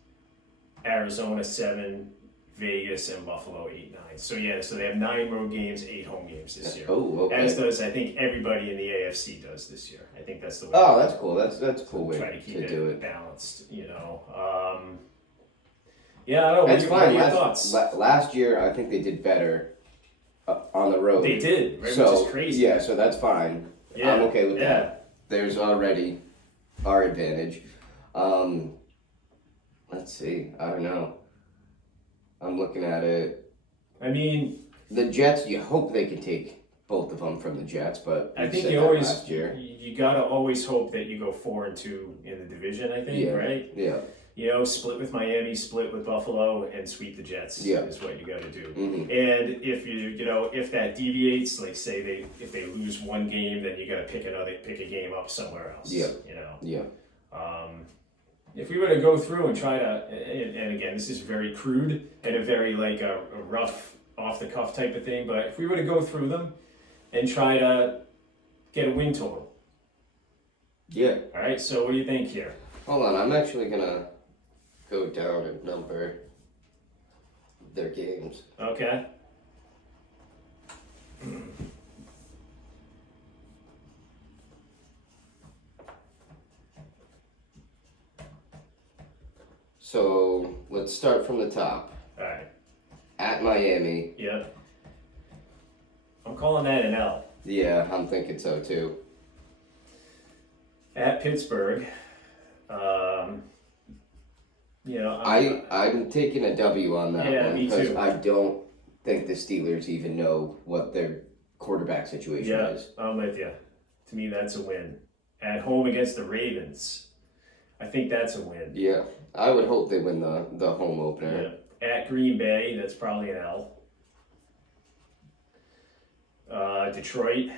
Arizona 7. Vegas and Buffalo 8, 9. So they have 9 road games, 8 home games this year. Oh, okay. As does, I think, everybody in the AFC does this year. I think that's the way. Oh, that's cool. That's a cool way Try to keep to do it it. balanced, Yeah, I don't know. That's What are fine. your thoughts? Last year, I think they did better on the road. They did, right? So, Which is crazy. yeah, so that's fine. Yeah, I'm okay with yeah. that. There's already our advantage. Let's see. I don't know. I'm looking at it. I mean, The Jets, you hope they can take both of them from the Jets, but I we think said you that always last year. you gotta always hope that you go 4-2 in the division. I think, Yeah. right? Yeah. split with Miami, split with Buffalo, and sweep the Jets. Yeah. Is what you got to do. Mhm. And if that deviates, like say if they lose one game, then you got to pick a game up somewhere else. Yeah. Yeah. If we were to go through and try to, and again, this is very crude and a very like a rough, off the cuff type of thing, but if we were to go through them and try to get a win total. Yeah. All right. So what do you think here? Hold on, I'm actually gonna go down and number their games. Okay. So let's start from the top. All right. At Miami. Yep. I'm calling that an L. Yeah, I'm thinking so too. At Pittsburgh. I'm taking a W on that Yeah, one me because too. I don't think the Steelers even know what their quarterback situation Yeah, is. I'm with you. To me, that's a win. At home against the Ravens, I think that's a win. Yeah, I would hope they win the home opener. Yeah. At Green Bay, that's probably an L. Detroit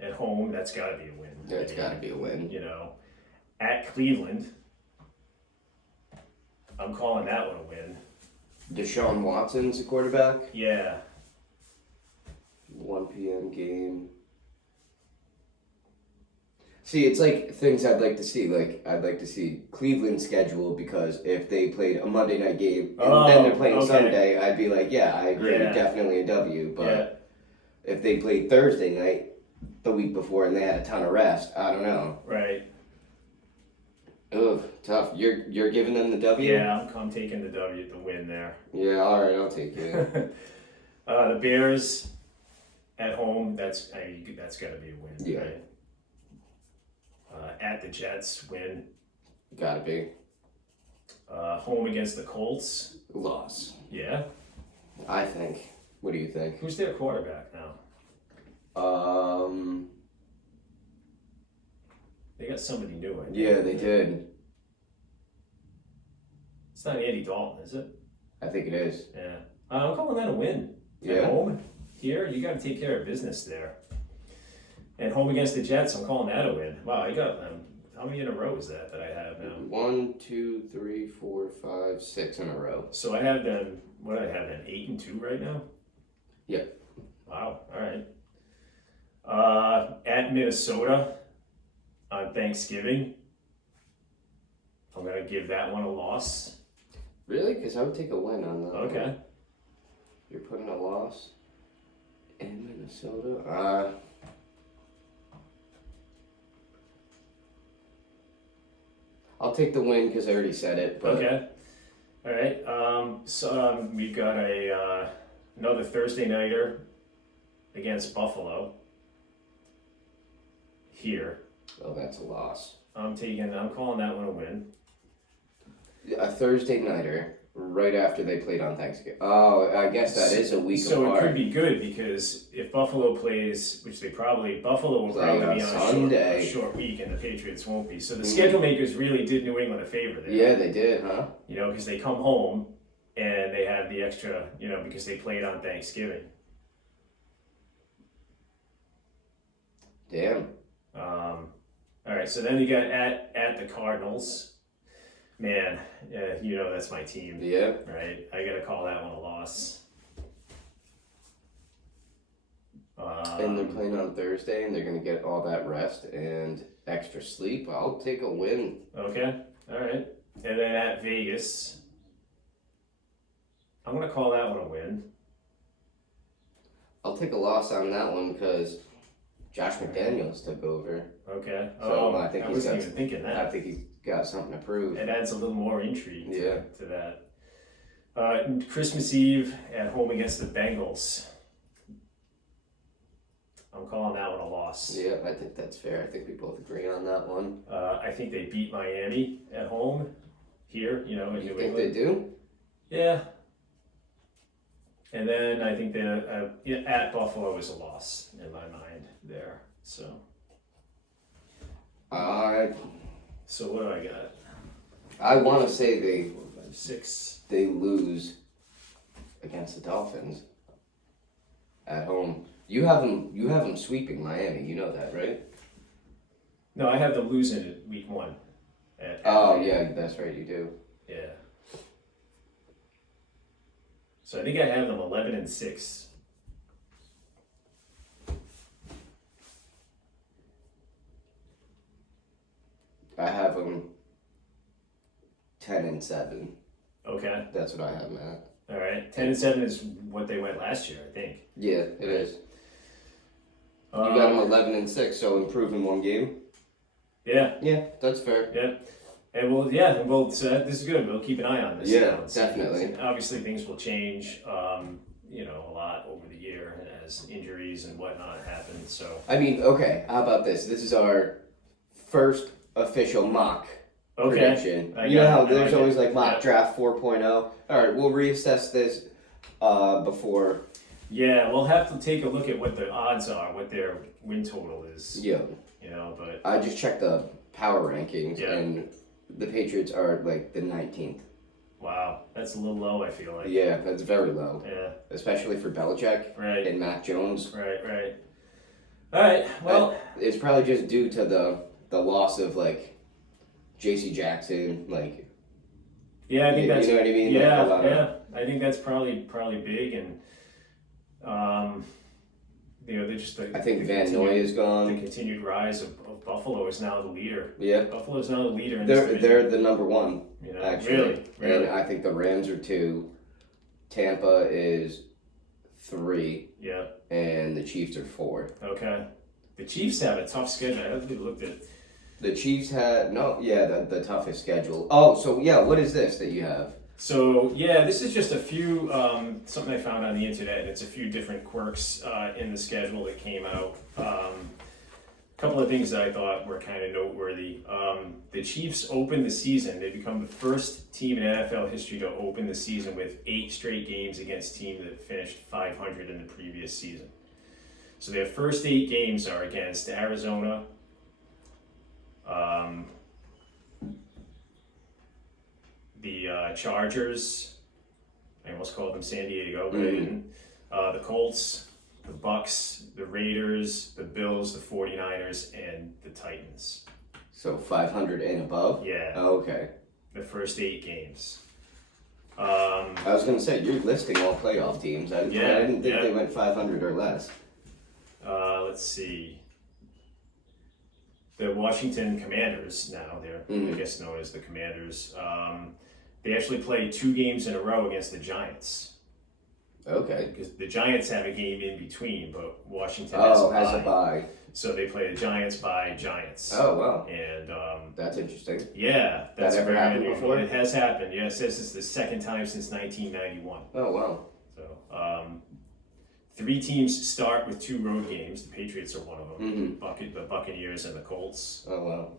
at home, that's got to be a win. That's got to be a win. At Cleveland, I'm calling that one a win. Deshaun Watson's a quarterback. Yeah. 1 p.m. game. See, it's like things I'd like to see. Like, I'd like to see Cleveland's schedule because if they played a Monday night game and then they're playing okay. Sunday, I'd be like, yeah, I agree, Yeah. definitely a W. But Yeah. if they played Thursday night the week before and they had a ton of rest, I don't know. Right. Ugh, tough. You're giving them the W? Yeah, I'm taking the W, the win there. Yeah, all right, I'll take it. The Bears at home, that's got to be a win. Yeah. Right? At the Jets, win. Gotta be. Home against the Colts, Loss, yeah. I think. What do you think? Who's their quarterback now? They got somebody new. I think. Yeah, they did. It's not Andy Dalton, is it? I think it is. Yeah. I'm calling that a win. Yeah. At home, here, you got to take care of business there. And home against the Jets, I'm calling that a win. Wow, you got how many in a row is that I have now? 1, 2, 3, 4, 5, 6 in a row. So I have them. What do I have them? 8-2 right now. Yep. Wow. All right. At Minnesota on Thanksgiving, I'm gonna give that one a loss. Really? Because I would take a win on that. Okay. You're putting a loss in Minnesota? I'll take the win because I already said it. But Okay. All right. So we've got another Thursday nighter against Buffalo. Here, Oh, that's a loss. I'm calling that one a win. A Thursday nighter right after they played on Thanksgiving. Oh, I guess that is a week So apart. it could be good because if Buffalo plays, which Buffalo will Play probably on be on Sunday. a short week, and the Patriots won't be. So the schedule makers really did New England a favor there. Yeah, they did, huh? Because they come home and they have the extra, because they played on Thanksgiving. Damn. All right, so then you got at the Cardinals. Man, that's my team. Yeah. Right, I gotta call that one a loss. And they're playing on Thursday, and they're going to get all that rest and extra sleep. I'll take a win. Okay, all right. And then at Vegas, I'm going to call that one a win. I'll take a loss on that one because Josh McDaniels took over. Okay. So I think he's wasn't got- even thinking that. I think he's got something to prove. It adds a little more intrigue Yeah. to that. Christmas Eve at home against the Bengals. I'm calling that one a loss. Yeah, I think that's fair. I think we both agree on that one. I think they beat Miami at home here, in You New think England. they do? Yeah. And then I think at Buffalo is a loss in my mind there. So I what do I got? I want to say 4, 5, 6. they lose against the Dolphins at home. You have them sweeping Miami. You know that, right? No, I have them losing it week 1. Oh yeah, that's right. You do. Yeah. So I think I have them 11-6. I have them 10-7. Okay. That's what I have them at. All right. 10-7 is what they went last year, I think. Yeah, it is. You got them 11-6, so improving one game. Yeah. Yeah, that's fair. Yeah. So this is good. We'll keep an eye on this. Yeah, now. definitely. And obviously, things will change, a lot over the year as injuries and whatnot happen. So. I mean, okay, how about this? This is our first official mock prediction. You know how there's always like mock draft 4.0? All right, we'll reassess this before. Yeah, we'll have to take a look at what the odds are, what their win total is. Yeah. But I just checked the power rankings, and the Patriots are like the 19th. Wow, that's a little low, I feel like. Yeah, that's very low. Yeah. Especially for Belichick and Mac Jones. Right. All right, well. It's probably just due to the loss of, like, J.C. Jackson, like. Yeah, I think that's. You know what I mean? Yeah, like I think that's probably big, and they just. I think Van Noy is gone. The continued rise of Buffalo is now the leader. Yeah. Buffalo is now the leader in this division. They're the number one, actually. Really. And I think the Rams are 2. Tampa is 3. Yeah. And the Chiefs are 4. Okay. The Chiefs have a tough schedule. I haven't looked at. The Chiefs had the toughest schedule. Oh, so yeah, what is this that you have? So yeah, this is just a few something I found on the internet, and it's a few different quirks in the schedule that came out. A couple of things that I thought were kind of noteworthy. The Chiefs opened the season. They become the first team in NFL history to open the season with 8 straight games against teams that finished 500 in the previous season. So their first 8 games are against Arizona, the Chargers, I almost called them San Diego, but I didn't. The Colts, the Bucks, the Raiders, the Bills, the 49ers, and the Titans. So 500 and above? Yeah. Oh, okay. The first 8 games. I was going to say, you're listing all playoff teams. I didn't think they went 500 or less. Let's see. The Washington Commanders, now they're I guess known as the Commanders. They actually play 2 games in a row against the Giants. Okay. Because the Giants have a game in between, but Washington has a bye. So they play the Giants by Giants. Oh, wow. And that's interesting. Yeah, that's that ever happened unusual. before? It has happened. Yeah, it says it's the second time since 1991. Oh, wow. So 3 teams start with 2 road games. The Patriots are one of them. The Buccaneers and the Colts. Oh, wow.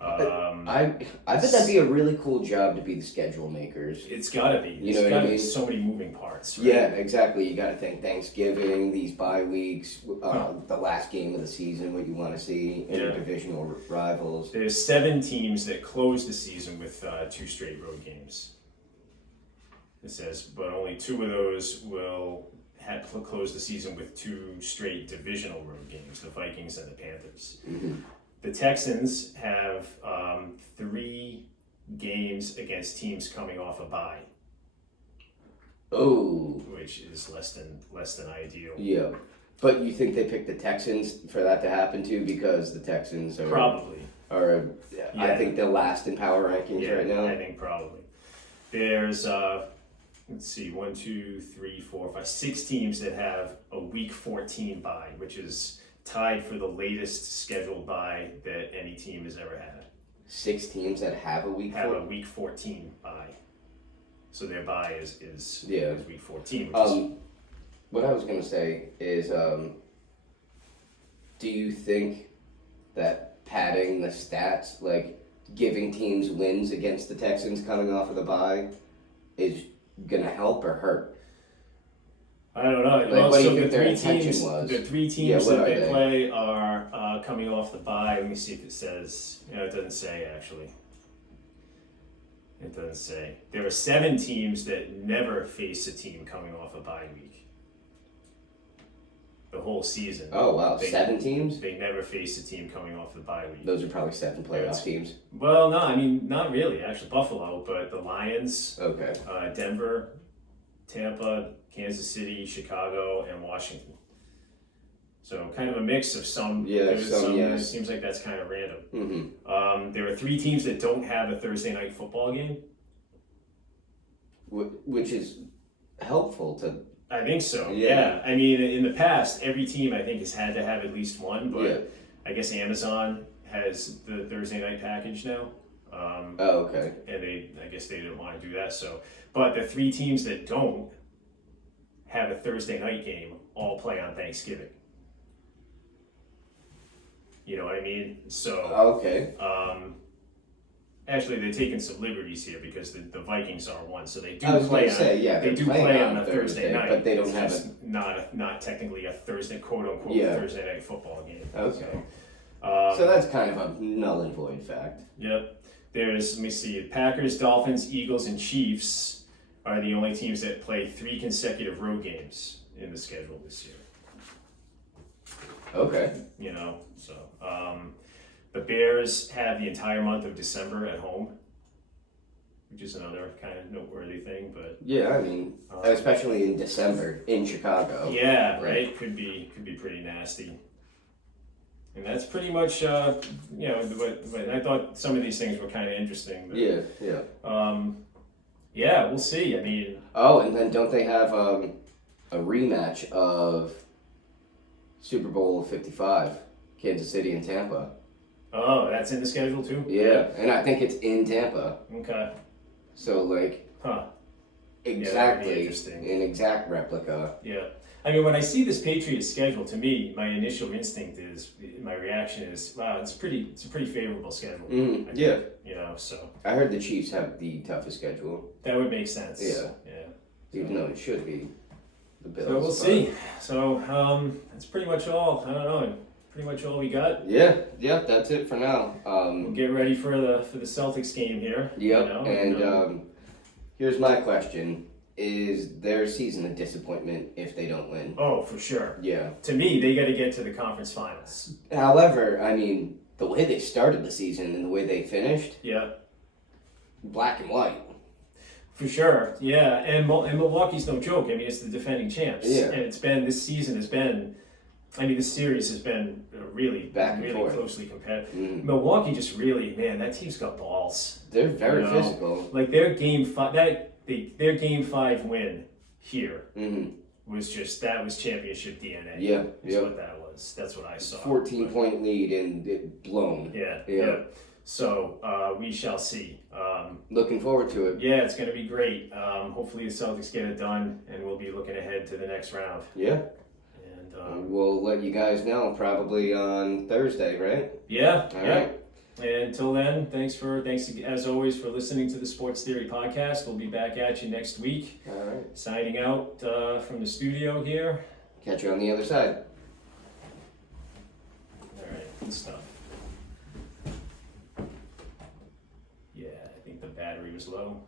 I bet that'd be a really cool job to be the schedule makers. It's gotta be. You know what I mean? So many moving parts. Right? Yeah, exactly. You gotta think Thanksgiving, these bye weeks, the last game of the season, what you want to see, interdivisional rivals. There's 7 teams that close the season with 2 straight road games. It says, but only 2 of those will close the season with 2 straight divisional road games: the Vikings and the Panthers. The Texans have 3 games against teams coming off a bye. Oh, which is less than ideal. Yeah, but you think they picked the Texans for that to happen too, because the Texans are probably I think they're last in power rankings right now. I think probably. There's let's see, 1, 2, 3, 4, 5, 6 teams that have a week 14 bye, which is tied for the latest scheduled bye that any team has ever had. 6 teams that have a week a week 14 bye. So their bye is week 14. What I was gonna say is, do you think that padding the stats, like giving teams wins against the Texans coming off of the bye, is gonna help or hurt? I don't know. Like, what do you think their intention was? The 3 teams that they play are coming off the bye. Let me see if it says. It doesn't say actually. It doesn't say. There are 7 teams that never face a team coming off a bye week. The whole season. Oh wow, They- 7 teams. They never face a team coming off the bye week. Those are probably 7 playoff teams. Well, no, I mean, not really. Actually, Buffalo, but the Lions, Okay. Denver, Tampa, Kansas City, Chicago, and Washington. So kind of a mix of some. Yeah, there's some, It yes. seems like that's kind of random. Mm-hmm. There are 3 teams that don't have a Thursday night football game. Which is helpful to. I think so. Yeah. I mean, in the past, every team I think has had to have at least one, but Yeah. I guess Amazon has the Thursday night package now. Oh, okay. And I guess they didn't want to do that. So, but the 3 teams that don't have a Thursday night game all play on Thanksgiving. You know what I mean? So, Okay. actually, they're taking some liberties here because the Vikings are one, so they do I was play gonna on. say, yeah, they they're do playing play on on a Thursday night, but they don't It's have just not technically a Thursday quote unquote Yeah. Thursday night football game. Okay. So, So that's kind of a null and void fact. Yep. Let me see, Packers, Dolphins, Eagles, and Chiefs are the only teams that play 3 consecutive road games in the schedule this year. Okay. You know, so the Bears have the entire month of December at home, which is another kind of noteworthy thing. But Yeah, I mean, especially in December in Chicago. yeah, right, could be pretty nasty. And that's pretty much, but I thought some of these things were kind of interesting. But, Yeah. yeah, we'll see. I mean, Oh, and then don't they have a rematch of Super Bowl 55, Kansas City and Tampa? oh, that's in the schedule too? Yeah, and I think it's in Tampa. Okay. So like Huh. exactly interesting. an exact replica. Yeah. I mean, when I see this Patriots schedule, to me, my initial instinct is, my reaction is, wow, it's a pretty favorable schedule. I think, Yeah, You know, so I heard the Chiefs have the toughest schedule, that would make sense. Yeah. Yeah. even though it should be the Bills. So we'll but- see. So that's pretty much all. I don't know. Pretty much all we got. Yeah, that's it for now. We'll get ready for the Celtics game here. Yep, You know, and here's my question. Is their season a disappointment if they don't win? oh, for sure. Yeah. To me, they got to get to the conference finals. However, I mean, the way they started the season and the way they finished, Yeah. black and white. For sure, yeah, and Milwaukee's no joke. I mean, it's the defending champs, Yeah. and this season has been, this series has been really Back and really forth. closely competitive. Mm. Milwaukee just really, man, that team's got balls. They're very You know, physical. Like their their game 5 win here Hmm. was championship DNA. Yeah, is yeah. what that was. That's what I saw. 14-point lead and it blown. Yeah, Yeah. yeah. So we shall see. Looking forward to it. Yeah, it's going to be great. Hopefully the Celtics get it done, and we'll be looking ahead to the next round. Yeah. And We'll let you guys know probably on Thursday, right? yeah, All yeah. right. And until then, thanks as always for listening to the Sports Theory Podcast. We'll be back at you next week. All right. Signing out from the studio here. Catch you on the other side. All right, good stuff. Yeah, I think the battery was low.